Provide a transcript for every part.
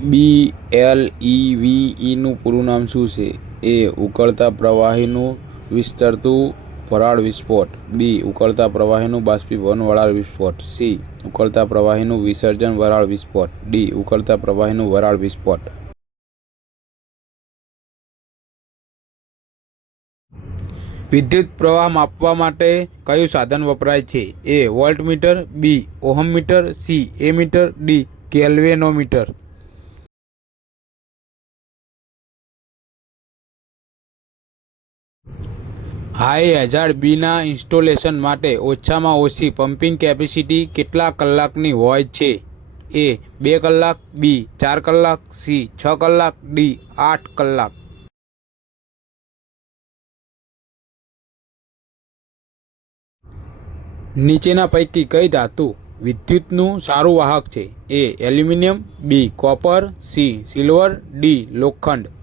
BLEVEનું પૂરું નામ શું છે? એ. ઉકળતા પ્રવાહીનું વિસ્તરતું વરાળ વિસ્ફોટ. બી. ઉકળતા પ્રવાહીનું બાષ્પીભવન વરાળ વિસ્ફોટ. સી. ઉકળતા પ્રવાહીનું વિસર્જન વરાળ વિસ્ફોટ. ડી. ઉકળતા પ્રવાહીનું વરાળ વિસ્ફોટ. વિદ્યુત પ્રવાહ માપવા માટે કયું સાધન વપરાય છે? A. Voltmeter. B. Ohmmeter. C. Ammeter. D. Galvanometer. High hazard બીના ઇન્સ્ટોલેશન માટે ઓછામાં ઓછી પમ્પિંગ કેપેસિટી કેટલા કલાકની હોય છે? એ. 2 કલાક. બી. 4 કલાક. સી. 6 કલાક. ડી. 8 કલાક. નીચેના પૈકી કઈ ધાતુ વિદ્યુતનું સારું વાહક છે? એ. એલ્યુમિનિયમ. બી. કોપર. સી. સિલ્વર. ડી. લોખંડ.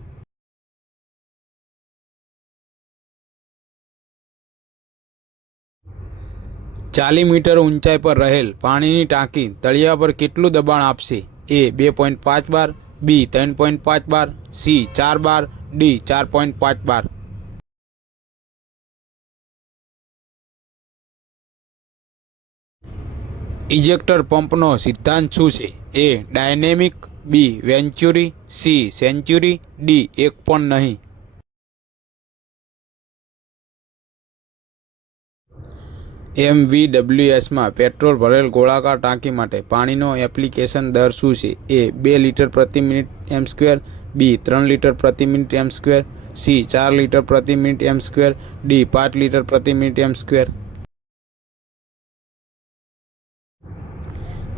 40 મીટર ઊંચાઈ પર રહેલ પાણીની ટાંકી તળિયા પર કેટલું દબાણ આપશે? એ. 2.5 બાર. બી. 3.5 બાર. સી. 4 બાર. ડી. 4.5 બાર. ઇજેક્ટર પંપનો સિદ્ધાંત શું છે? એ. ડાયનેમિક. બી. વેન્ચુરી. સી. સેન્ચુરી. ડી. એક પણ નહીં. MVWSમાં પેટ્રોલ ભરેલ ગોળાકાર ટાંકી માટે પાણીનો એપ્લિકેશન દર શું છે? એ. 2 લીટર પ્રતિ મિનિટ m². બી. 3 લીટર પ્રતિ મિનિટ m². સી. 4 લીટર પ્રતિ મિનિટ m². ડી. 5 લીટર પ્રતિ મિનિટ m².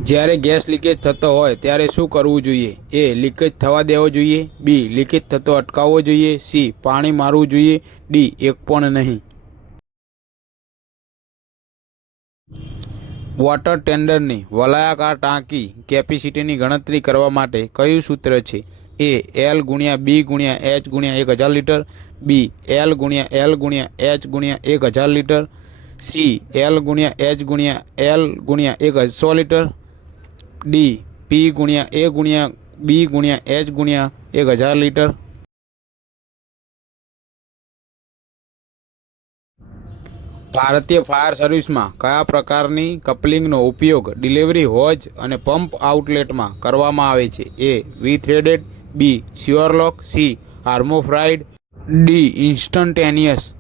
જ્યારે ગેસ લીકેજ થતો હોય ત્યારે શું કરવું જોઈએ? એ. લીકેજ થવા દેવો જોઈએ. બી. લીકેજ થતો અટકાવવો જોઈએ. સી. પાણી મારવું જોઈએ. ડી. એક પણ નહીં. વોટર ટેન્ડરની વલયાકાર ટાંકી કેપેસિટીની ગણતરી કરવા માટે કયું સૂત્ર છે? A. L × B × H × 1000 litre. B. L × L × H × 1000 litre. C. L × H × L × 100 litre. D. P × A × B × H × 1000 litre. ભારતીય ફાયર સર્વિસમાં કયા પ્રકારની કપલિંગનો ઉપયોગ ડિલિવરી હોજ અને પંપ આઉટલેટમાં કરવામાં આવે છે? એ. વી-થ્રેડેડ. બી. સ્યોર લોક. સી. હાર્મોફ્રાઇડ. ડી. ઇન્સ્ટન્ટેનિયસ.